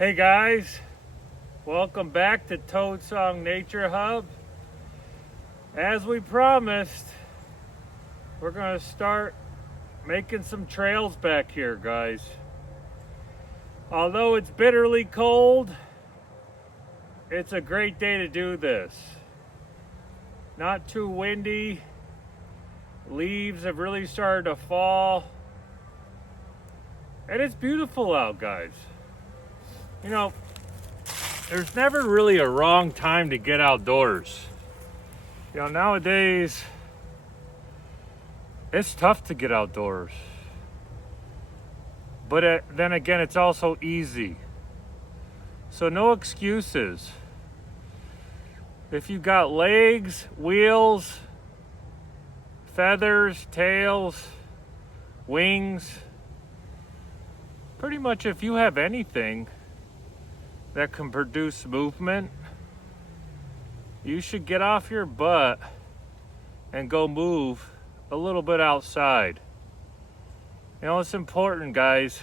Hey guys, welcome back to Toadsong Nature Hub. As we promised, we're going to start making some trails back here, guys. Although it's bitterly cold, it's a great day to do this. Not too windy. Leaves have really started to fall. And it's beautiful out, guys. You know, there's never really a wrong time to get outdoors. You know, nowadays, it's tough to get outdoors. But then again, it's also easy. So no excuses. If you got legs, wheels, feathers, tails, wings, pretty much if you have anything that can produce movement, you should get off your butt and go move a little bit outside. You know, it's important, guys.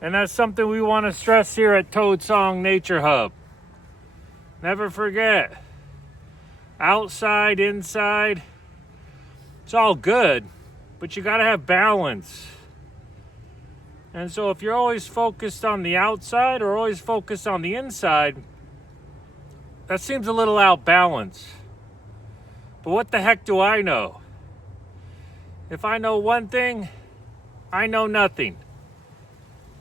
And that's something we want to stress here at Toadsong Nature Hub. Never forget, outside, inside, it's all good, but you got to have balance. And so if you're always focused on the outside or always focused on the inside, that seems a little out balance. But what the heck do I know? If I know one thing, I know nothing.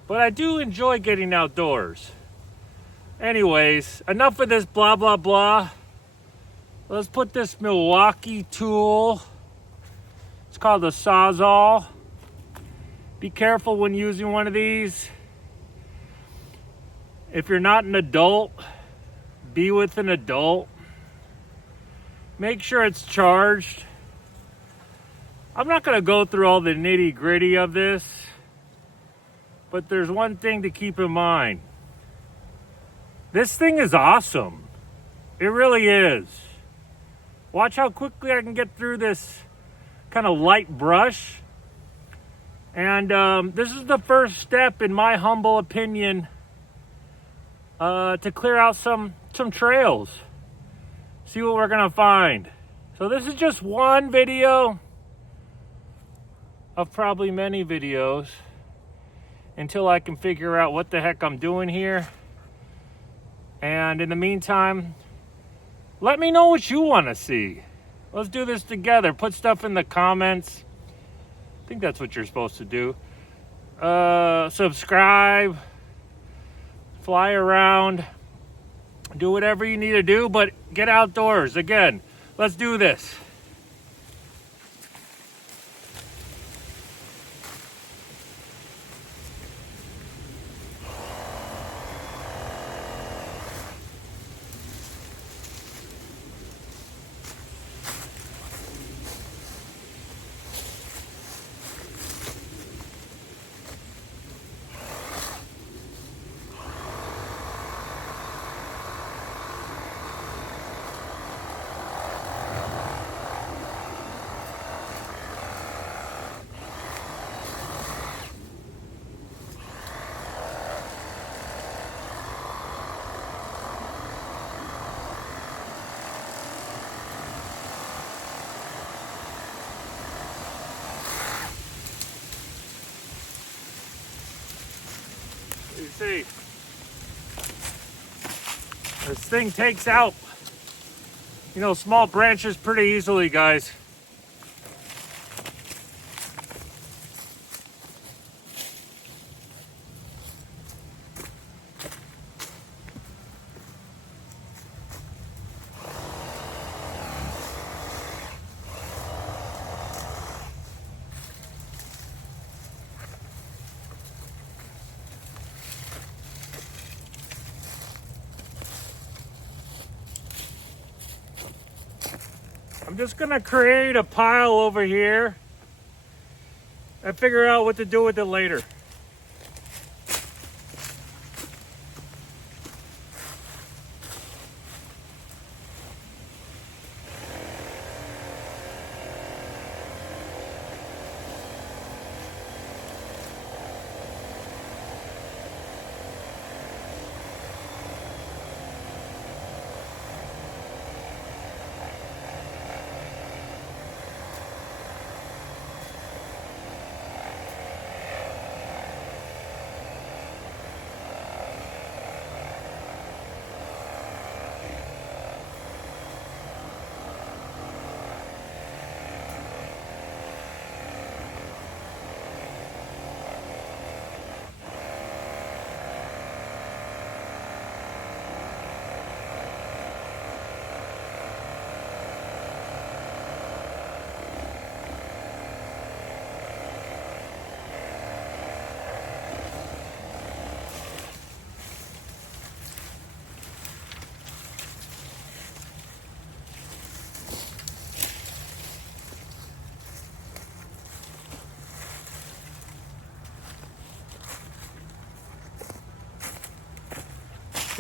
But I do enjoy getting outdoors. Anyways, enough of this blah, blah, blah. Let's put this Milwaukee tool. It's called a Sawzall. Be careful when using one of these. If you're not an adult, be with an adult. Make sure it's charged. I'm not going to go through all the nitty gritty of this, but there's one thing to keep in mind. This thing is awesome. It really is. Watch how quickly I can get through this kind of light brush. And this is the first step, in my humble opinion, to clear out some trails. See what we're going to find. So this is just one video of probably many videos until I can figure out what the heck I'm doing here. And in the meantime, let me know what you want to see. Let's do this together. Put stuff in the comments. I think that's what you're supposed to do. Subscribe. Fly around. Do whatever you need to do, but get outdoors. Again, let's do this. You see, this thing takes out, small branches pretty easily, guys. I'm just gonna create a pile over here and figure out what to do with it later.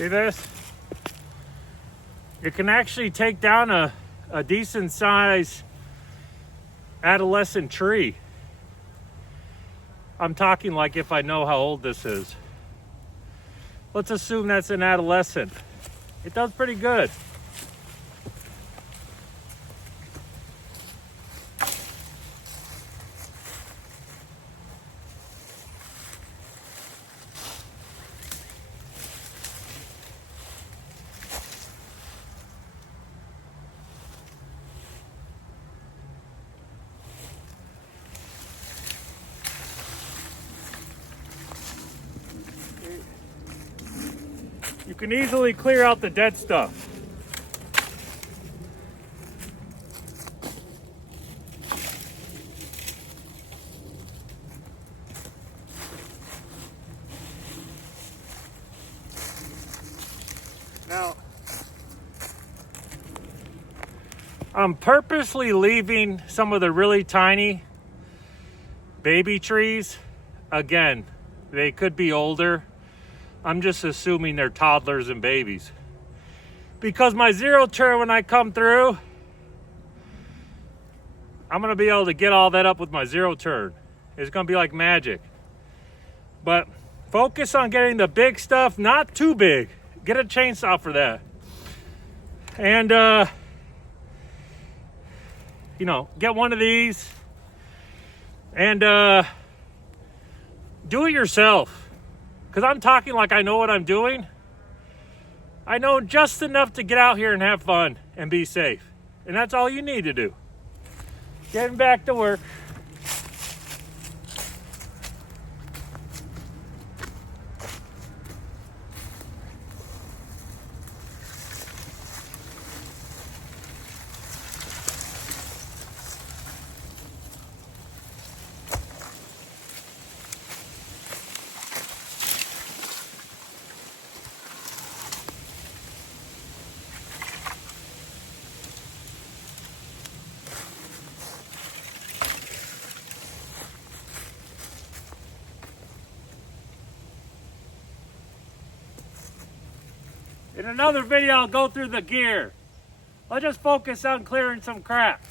See this? It can actually take down a decent size adolescent tree. I'm talking like if I know how old this is. Let's assume that's an adolescent. It does pretty good. You can easily clear out the dead stuff. Now, I'm purposely leaving some of the really tiny baby trees. Again, they could be older. I'm just assuming they're toddlers and babies. Because my zero turn, when I come through, I'm going to be able to get all that up with my zero turn. It's going to be like magic. But focus on getting the big stuff, not too big. Get a chainsaw for that. And, get one of these. And do it yourself. Because I'm talking like I know what I'm doing. I know just enough to get out here and have fun and be safe. And that's all you need to do. Getting back to work. In another video, I'll go through the gear. Let's just focus on clearing some crap.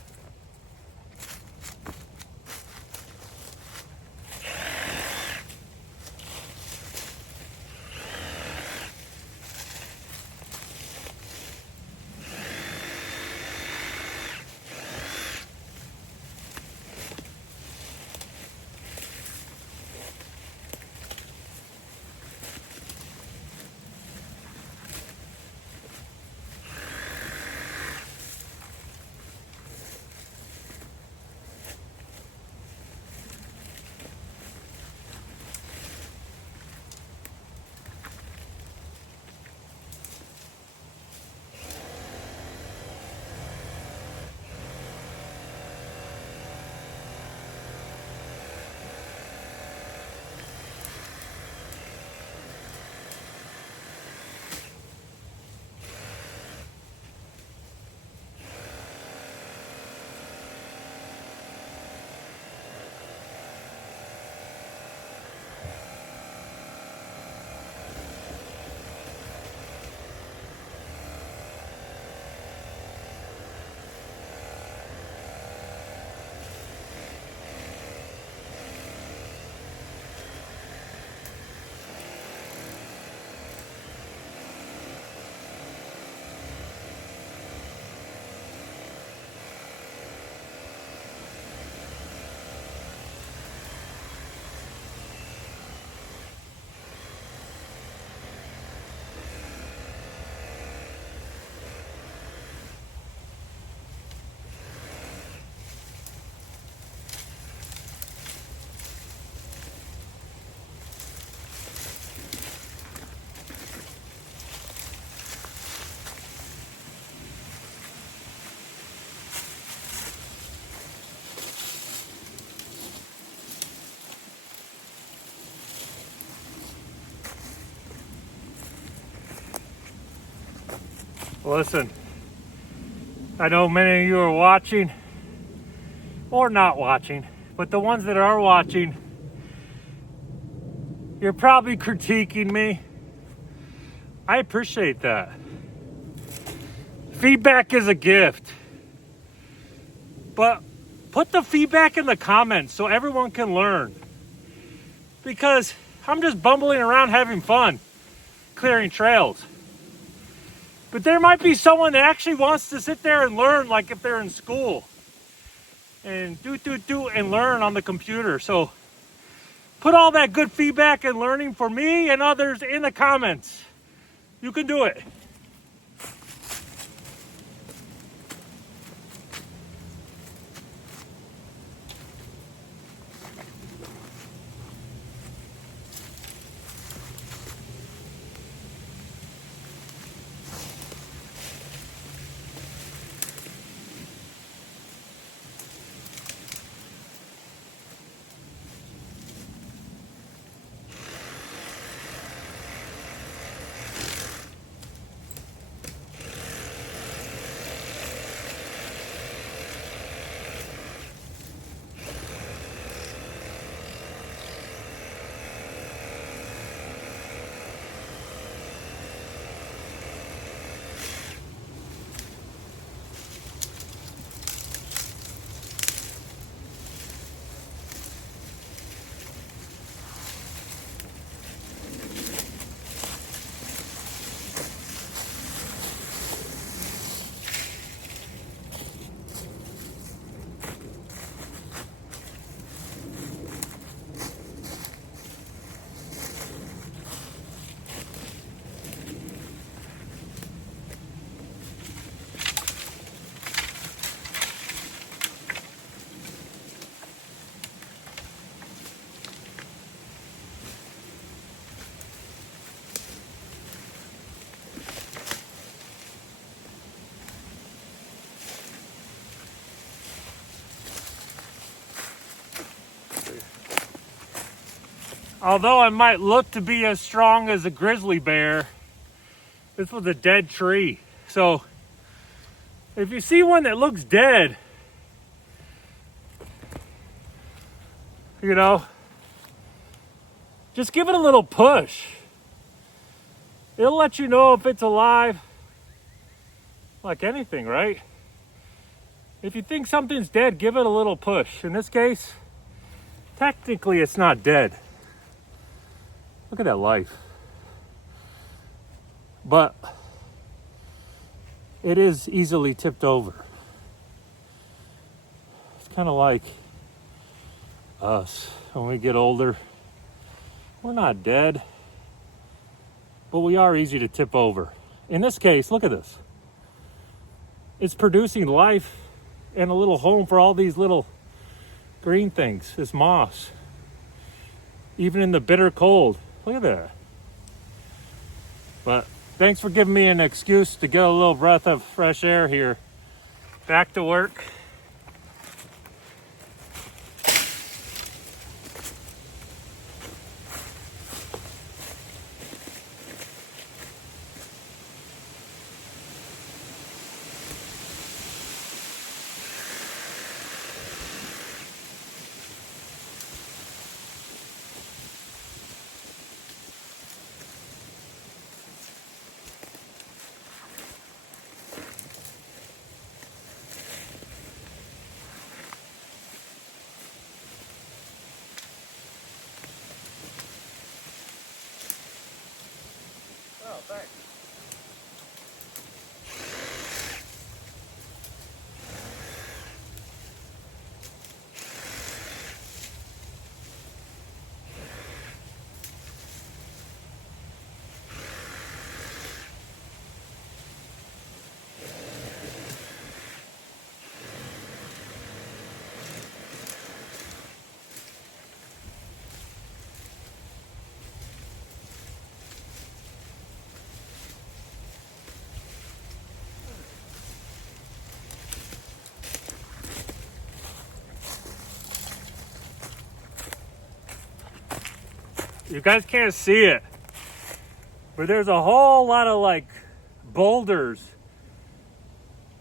Listen, I know many of you are watching or not watching, but the ones that are watching, you're probably critiquing me. I appreciate that. Feedback is a gift. But put the feedback in the comments so everyone can learn. Because I'm just bumbling around having fun, clearing trails. But there might be someone that actually wants to sit there and learn, like if they're in school. And do and learn on the computer. So put all that good feedback and learning for me and others in the comments. You can do it. Although I might look to be as strong as a grizzly bear, this was a dead tree. So if you see one that looks dead, you know, just give it a little push. It'll let you know if it's alive. Like anything, right? If you think something's dead, give it a little push. In this case, technically it's not dead. Look at that life. But it is easily tipped over. It's kind of like us when we get older. We're not dead, but we are easy to tip over. In this case, look at this. It's producing life and a little home for all these little green things, this moss. Even in the bitter cold. Look at that. But thanks for giving me an excuse to get a little breath of fresh air here. Back to work. Oh, thanks. You guys can't see it, but there's a whole lot of like boulders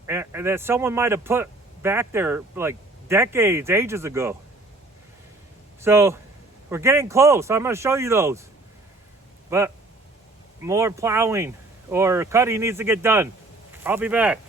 and that someone might have put back there like decades, ages ago. So we're getting close. I'm going to show you those. But more plowing or cutting needs to get done. I'll be back.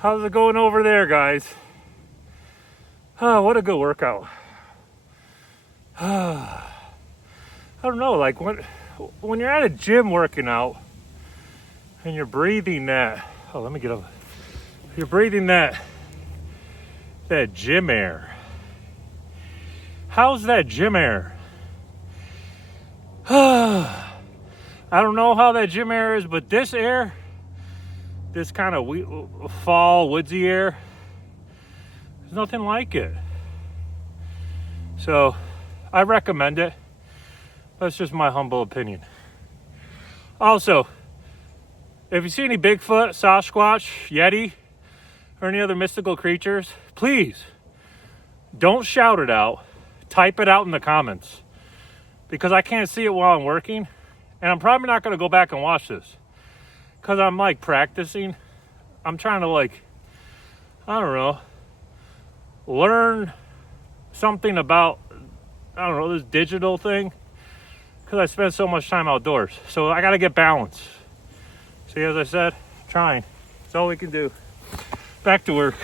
How's it going over there, guys? What a good workout. I don't know, like when you're at a gym working out and you're breathing that, let me get up. You're breathing that gym air. How's that gym air? I don't know how that gym air is, but this air, this kind of fall woodsy air, there's nothing like it. So I recommend it. That's just my humble opinion. Also, if you see any Bigfoot, Sasquatch, Yeti, or any other mystical creatures, please don't shout it out. Type it out in the comments, because I can't see it while I'm working, and I'm probably not going to go back and watch this because I'm like practicing. I'm trying to, like, I don't know, learn something about, I don't know, this digital thing, because I spend so much time outdoors. So I got to get balance. See, as I said, trying. That's all we can do. Back to work.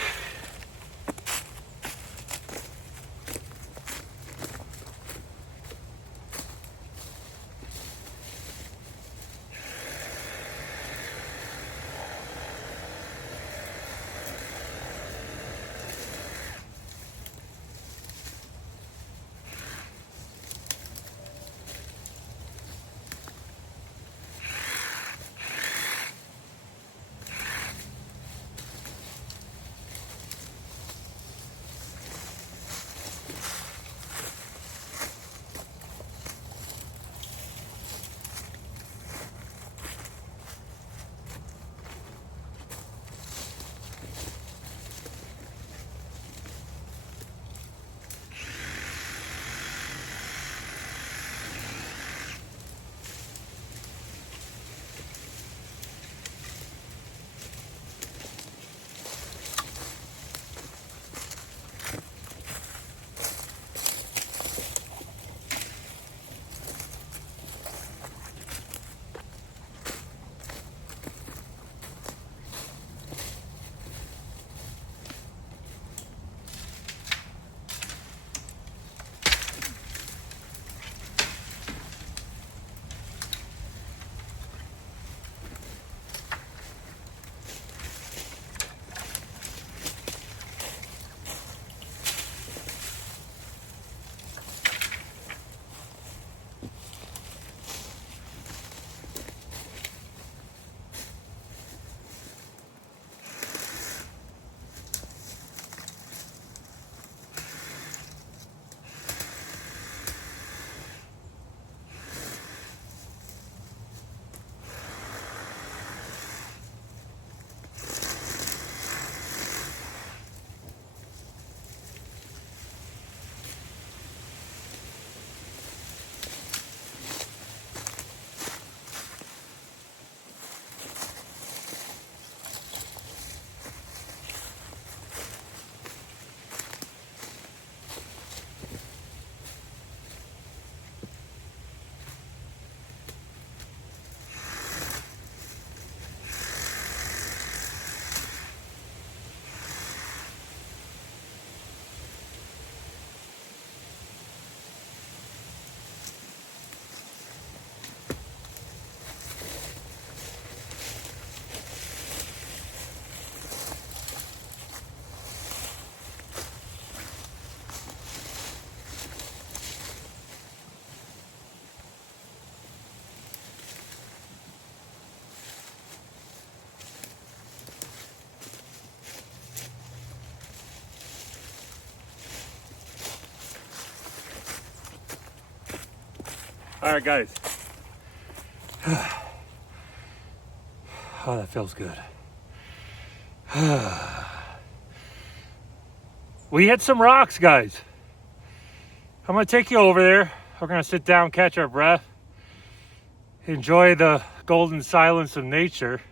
All right, guys. Oh, that feels good. We hit some rocks, guys. I'm gonna take you over there. We're gonna sit down, catch our breath, enjoy the golden silence of nature,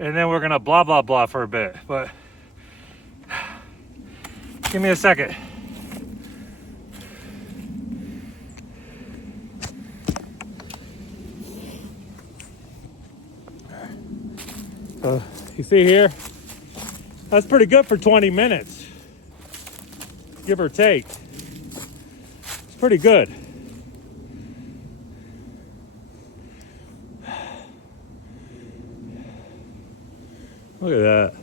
and then we're gonna blah, blah, blah for a bit. But give me a second. You see here? That's pretty good for 20 minutes, give or take. It's pretty good. Look at that.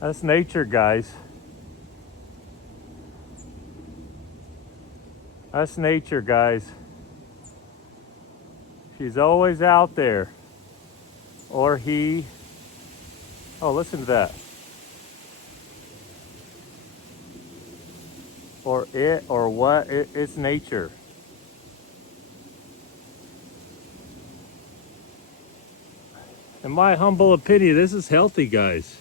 That's nature, guys. That's nature, guys. She's always out there. Or he. Oh, listen to that. Or it, or what. It's nature. In my humble opinion, this is healthy, guys.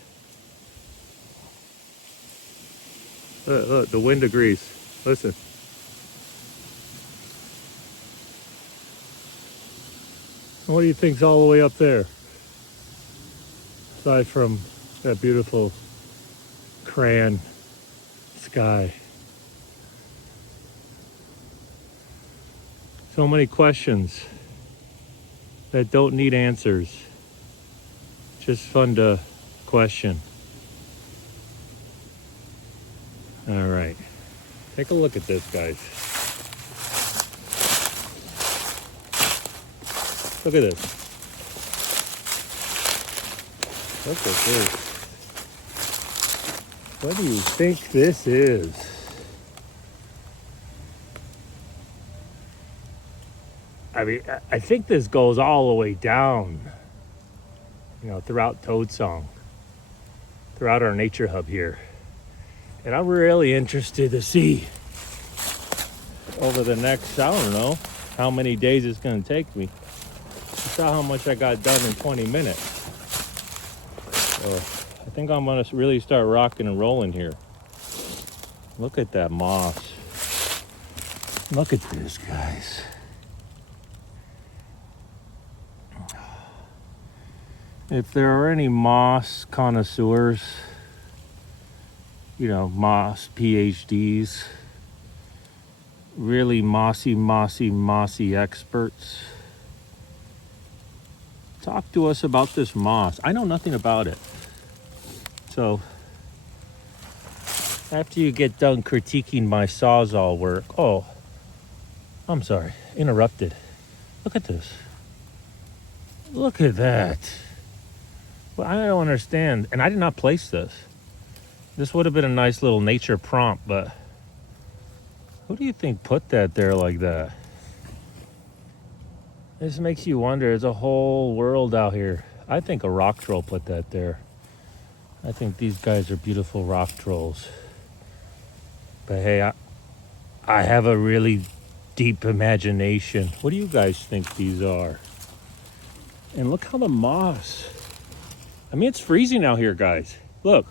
Look, the wind agrees. Listen. What do you think's all the way up there? Aside from that beautiful crayon sky. So many questions that don't need answers. Just fun to question. All right, take a look at this, guys. Look at this. Look at this. What do you think this is? I mean, I think this goes all the way down, you know, throughout Toadsong, throughout our nature hub here. And I'm really interested to see over the next, I don't know, how many days it's going to take me. I saw how much I got done in 20 minutes. So I think I'm going to really start rocking and rolling here. Look at that moss. Look at this, guys. If there are any moss connoisseurs, you know, moss PhDs, really mossy experts, talk to us about this moss. I know nothing about it. So after you get done critiquing my Sawzall work, oh, I'm sorry, interrupted. Look at this. Look at that. Well, I don't understand, and I did not place this. This would have been a nice little nature prompt, but who do you think put that there like that? This makes you wonder. There's a whole world out here. I think a rock troll put that there. I think these guys are beautiful rock trolls. But hey, I have a really deep imagination. What do you guys think these are? And look how the moss. I mean, it's freezing out here, guys. Look.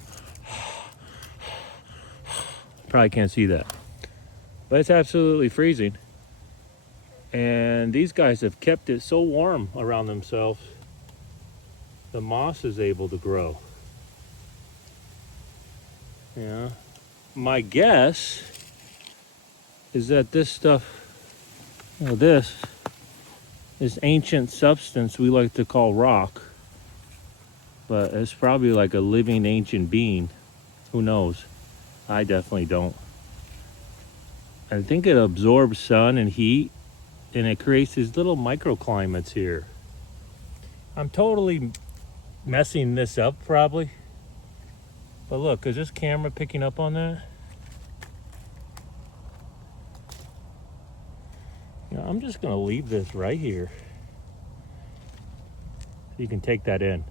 Probably can't see that. But it's absolutely freezing. And these guys have kept it so warm around themselves. The moss is able to grow. Yeah. My guess is that this stuff, you know, this ancient substance we like to call rock. But it's probably like a living ancient being. Who knows? I definitely don't. I think it absorbs sun and heat, and it creates these little microclimates here. I'm totally messing this up probably. But look, is this camera picking up on that? You know, I'm just gonna leave this right here. You can take that in.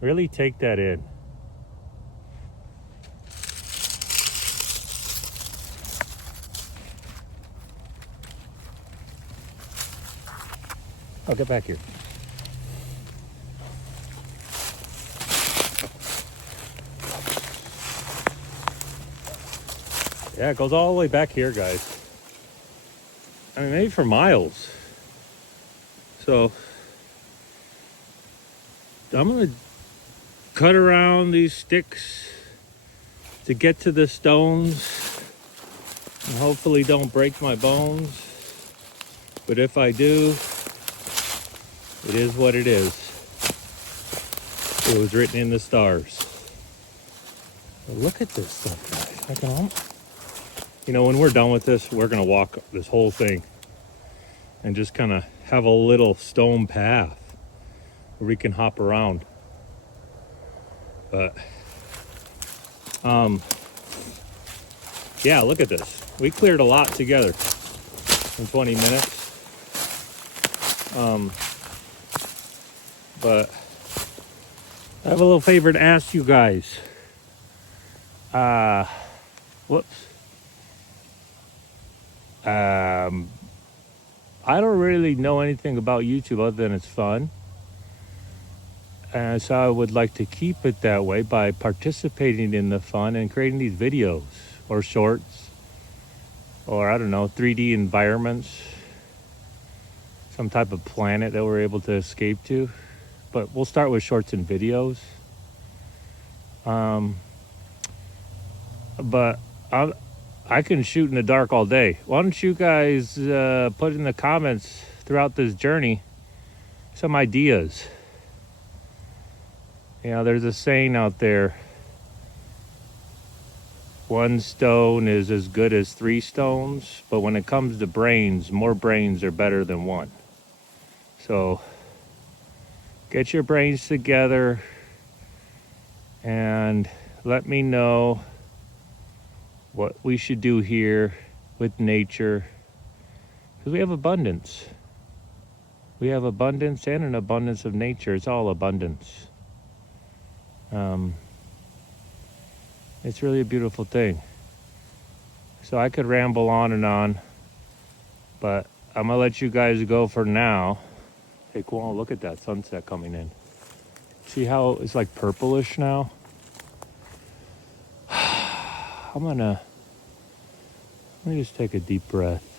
Really take that in. Oh, get back here. Yeah, it goes all the way back here, guys. I mean, maybe for miles. So I'm gonna cut around these sticks to get to the stones and hopefully don't break my bones. But if I do, it is what it is. It was written in the stars. But look at this stuff, guys. I can, you know, when we're done with this, we're gonna walk this whole thing and just kind of have a little stone path where we can hop around. But yeah, look at this. We cleared a lot together in 20 minutes. But I have a little favor to ask you guys. Whoops. I don't really know anything about YouTube other than it's fun. And so I would like to keep it that way by participating in the fun and creating these videos or shorts or, I don't know, 3D environments, some type of planet that we're able to escape to. But we'll start with shorts and videos. But I can shoot in the dark all day. Why don't you guys put in the comments throughout this journey some ideas? You know, there's a saying out there, one stone is as good as 3 stones, but when it comes to brains, more brains are better than one. So get your brains together and let me know what we should do here with nature, because we have abundance. We have abundance and an abundance of nature. It's all abundance. It's really a beautiful thing. So I could ramble on, but I'm gonna let you guys go for now. Hey, cool, look at that sunset coming in. See how it's like purplish now? Let me just take a deep breath.